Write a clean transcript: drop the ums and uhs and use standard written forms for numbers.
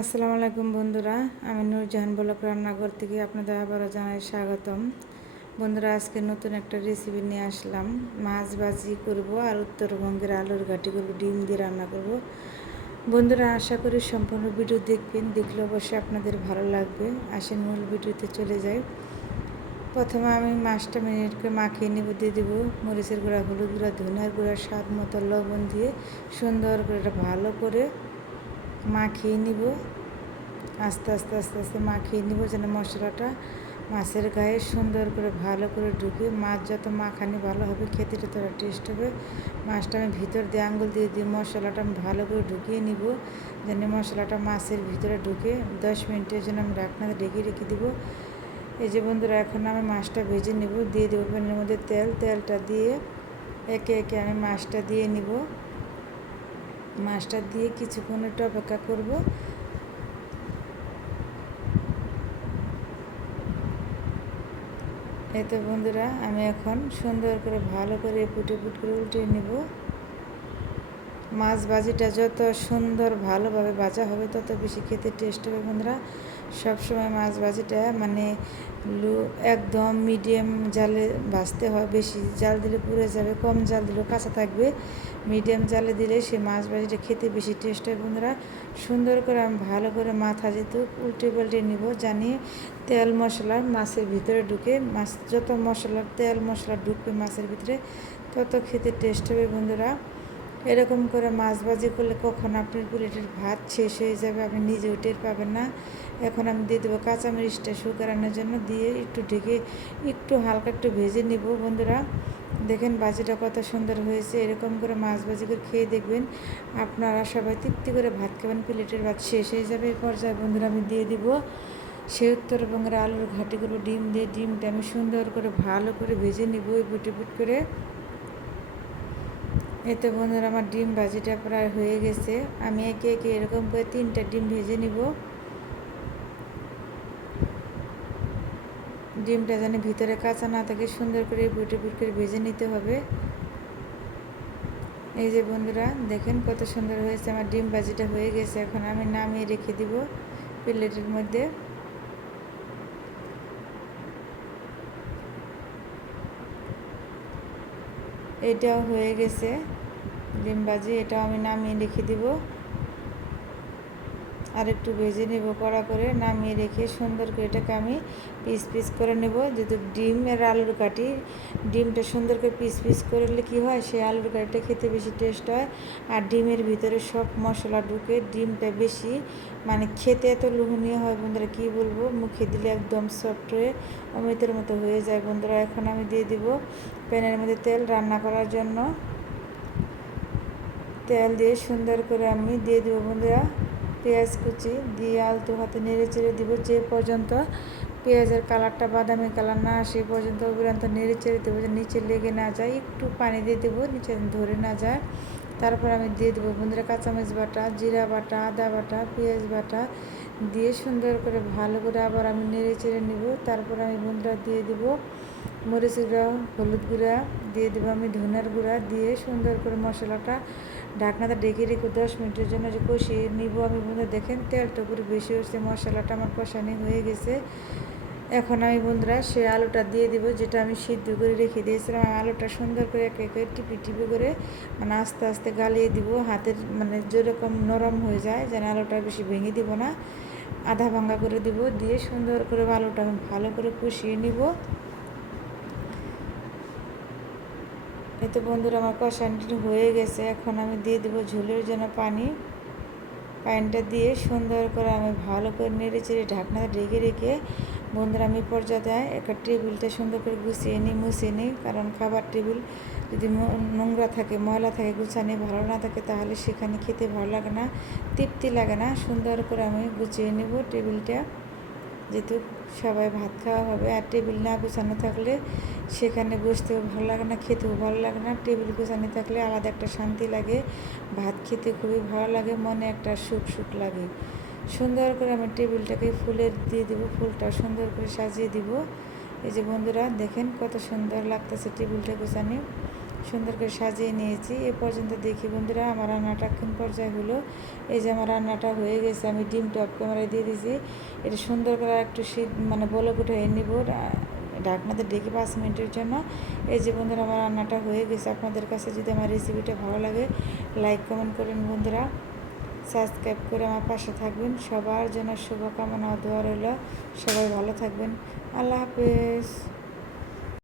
আসসালামু আলাইকুম বন্ধুরা, আমি নূরজাহান ব্লক রান্নাঘর থেকে আপনাদের আবারও জানাই স্বাগতম। বন্ধুরা, আজকে নতুন একটা রেসিপি নিয়ে আসলাম। মাছ ভাজি করব আর উত্তরবঙ্গের আলুর ঘাটি করব, ডিম দিয়ে রান্না করব। বন্ধুরা, আশা করি সম্পূর্ণ ভিডিও দেখবেন, দেখলে অবশ্যই আপনাদের ভালো লাগবে। আসেন মূল ভিডিওতে চলে যাই। প্রথমে আমি মাছটা মিনিট করে মাখিয়ে নেব, দিয়ে দেবো মরিচের গুঁড়া, হলুদ গুঁড়া, ধনিয়ার গুঁড়া, স্বাদ মতো লবণ দিয়ে সুন্দর করে এটা ভালো করে মাখিয়ে নিব। আস্তে আস্তে আস্তে আস্তে মাখিয়ে নিব, যেন মশলাটা মাছের গায়ে সুন্দর করে ভালো করে ঢুকে। মাছ যত মাখানি ভালো হবে, খেতে ততটা টেস্ট হবে। মাছটা আমি ভিতর দিয়ে আঙুল দিয়ে মশলাটা আমি ভালো করে ঢুকিয়ে নিব, যেন মশলাটা মাছের ভিতরে ঢুকে। 10 মিনিটের জন্য আমি ঢাকনাতে ঢেকে রেখে দিব। এই যে বন্ধুরা, এখন আমি মাছটা ভেজে নেব। দিয়ে দেবো প্যানের মধ্যে তেলটা দিয়ে একে একে আমি মাছটা দিয়ে নিব। মাছটা দিয়ে কিছুক্ষণ একটু অপেক্ষা করব। এতে বন্ধুরা, আমি এখন সুন্দর করে ভালো করে এপুট করে উল্টে নেব। মাছ ভাজিটা যত সুন্দর ভালোভাবে ভাজা হবে, তত বেশি খেতে টেস্ট হবে। বন্ধুরা, সবসময় মাছ ভাজিটা একদম মিডিয়াম জালে ভাজতে হয়। বেশি জাল দিলে পুড়ে যাবে, কম জাল দিলেও কাঁচা থাকবে। মিডিয়াম জালে দিলে সে মাছ ভাজিটা খেতে বেশি টেস্ট হয়। বন্ধুরা, সুন্দর করে আমি ভালো করে মাথা যেহেতু উল্টে পাল্টে নিব, জানি তেল মশলা মাছের ভিতরে ঢুকে। মাছ যত মশলা তেল মশলা ঢুকবে মাছের ভিতরে, তত খেতে টেস্ট হবে। বন্ধুরা, এরকম করে মাছ ভাজি করলে কখন আপনার প্লেটের ভাত শেষ হয়ে যাবে, আপনি নিজেও টের পাবেন না। এখন আমি দিয়ে দেবো কাঁচামরিচটা শুকানোর জন্য, দিয়ে একটু ঢেকে একটু হালকা একটু ভেজে নিব। বন্ধুরা, দেখেন ভাজিটা কত সুন্দর হয়েছে। এরকম করে মাছ ভাজি করে খেয়ে দেখবেন, আপনারা সবাই তৃপ্তি করে ভাত খাবেন, প্লেটের ভাত শেষ হয়ে যাবে। এই পর্যায়ে বন্ধুরা, আমি দিয়ে দিব সেই উত্তরবঙ্গের আলুর ঘাটিগুলো, ডিম দিয়ে। ডিমটা আমি সুন্দর করে ভালো করে ভেজে নিব বুট করে। এতে বন্ধুরা, আমার ডিম ভাজিটা প্রায় হয়ে গেছে। আমি একে একে এরকম করে 3টা ডিম ভেজে নিব। ডিমটা যেন ভিতরে কাঁচা না থাকে, সুন্দর করে বুট করে ভেজে নিতে হবে। এই যে বন্ধুরা, দেখেন কত সুন্দর হয়েছে, আমার ডিম ভাজিটা হয়ে গেছে। এখন আমি নামিয়ে রেখে দিব প্লেটের মধ্যে। এটাও হয়ে গেছে ডিম ভাজি, এটাও আমি নামিয়ে রেখে দিব। আর একটু ভেজে নেব, কড়া করে নামিয়ে রেখে সুন্দর করে এটাকে আমি পিস পিস করে নেব। যেহেতু ডিমের আলুর কাটি, ডিমটা সুন্দর করে পিস পিস করলে কী হয়, সেই আলুর কাটিটা খেতে বেশি টেস্ট হয়। আর ডিমের ভিতরে সব মশলা ঢুকে ডিমটা বেশি খেতে এত লোভনীয় হয়। বন্ধুরা, কী বলবো, মুখে দিলে একদম সফট হয়ে অমৃতের মতো হয়ে যায়। বন্ধুরা, এখন আমি দিয়ে দিব প্যানের মধ্যে তেল। রান্না করার জন্য তেল দিয়ে সুন্দর করে আমি দিয়ে দেবো বন্ধুরা পেঁয়াজ কুচি, দিয়ে আলতো হাতে নেড়ে চেড়ে দিব। যে পর্যন্ত পেঁয়াজের কালারটা বাদামি কালার না আসে পর্যন্ত পর্যন্ত নেড়ে চেড়ে দেবো, যে নিচে লেগে না যায়। একটু পানি দিয়ে দেবো, নিচে ধরে না যায়। তারপর আমি দিয়ে দেবো বন্ধুরা কাঁচামরিচ বাটা, জিরা বাটা, আদা বাটা, পেঁয়াজ বাটা দিয়ে সুন্দর করে ভালো করে আবার আমি নেড়ে চেড়ে নেব। তারপর আমি বন্ধুরা দিয়ে দেবো মরিচের গুঁড়া, হলুদ গুঁড়া দিয়ে দেবো, আমি ধনিয়ার গুঁড়া দিয়ে সুন্দর করে মশলাটা ঢাকনাটা ঢেকে রেখে 10 মিনিটের জন্য যে কষিয়ে নিব। আমি বন্ধুরা দেখেন তেলটা পুরো বেশি হচ্ছে, মশলাটা আমার কষানি হয়ে গেছে। এখন আমি বন্ধুরা সেই আলুটা দিয়ে দিব, যেটা আমি সিদ্ধ করে রেখে দিয়েছিলাম। আলুটা সুন্দর করে একে একে টিপি করে আস্তে আস্তে গালিয়ে দিব। হাতের যেরকম নরম হয়ে যায়, যেন আলুটা বেশি ভেঙে দিব না, আধা ভাঙ্গা করে দিব। দিয়ে সুন্দর করে আলুটা আমি ভালো করে কষিয়ে নিব। এতে বন্ধুরা, আমার কষানিটা হয়ে গেছে। এখন আমি দিয়ে দেবো ঝোলের জন্য পানিটা দিয়ে সুন্দর করে আমি ভালো করে নেড়ে চেড়ে ঢাকনাটা ঢেকে রেখে বন্ধুরা, আমি পর্যায়ে একটা টেবিলটা সুন্দর করে মুছিয়ে নিই। কারণ খাবার টেবিল যদি নোংরা থাকে, ময়লা থাকে, গুছানি ভালো না থাকে, তাহলে সেখানে খেতে ভালো লাগে না, তৃপ্তি লাগে না। সুন্দর করে আমি গুছিয়ে নেব টেবিলটা, যেহেতু সবাই ভাত খাওয়া হবে। আর টেবিল না গুছানো থাকলে সেখানে বসতেও ভালো লাগে না, খেতেও ভালো লাগে না। টেবিল গুছানো থাকলে আলাদা একটা শান্তি লাগে, ভাত খেতে খুবই ভালো লাগে, মনে একটা সুখ লাগে। সুন্দর করে আমি টেবিলটাকে ফুলের দিয়ে দেবো, ফুলটা সুন্দর করে সাজিয়ে দিব। এই যে বন্ধুরা দেখেন কত সুন্দর লাগতেছে টেবিলটা গুছানো। সুন্দর করে সাজিয়ে নিয়েছি। এ পর্যন্ত দেখি বন্ধুরা আমার রান্নাটা কোন পর্যায়ে হলো। এই যে আমার রান্নাটা হয়ে গেছে, আমি ডিমটা অফ ক্যামেরায় দিয়ে দিয়েছি। এটা সুন্দর করে একটু মানে বলক উঠিয়ে নিব ঢাকনাতে ঢেকে 5 মিনিটের জন্য। এই যে বন্ধুরা আমার রান্নাটা হয়ে গেছে। আপনাদের কাছে যদি আমার রেসিপিটা ভালো লাগে লাইক কমেন্ট করেন বন্ধুরা, সাবস্ক্রাইব করে আমার পাশে থাকবেন। সবার জন্য শুভকামনা ও দোয়া রইল। সবাই ভালো থাকবেন। আল্লাহ হাফেজ।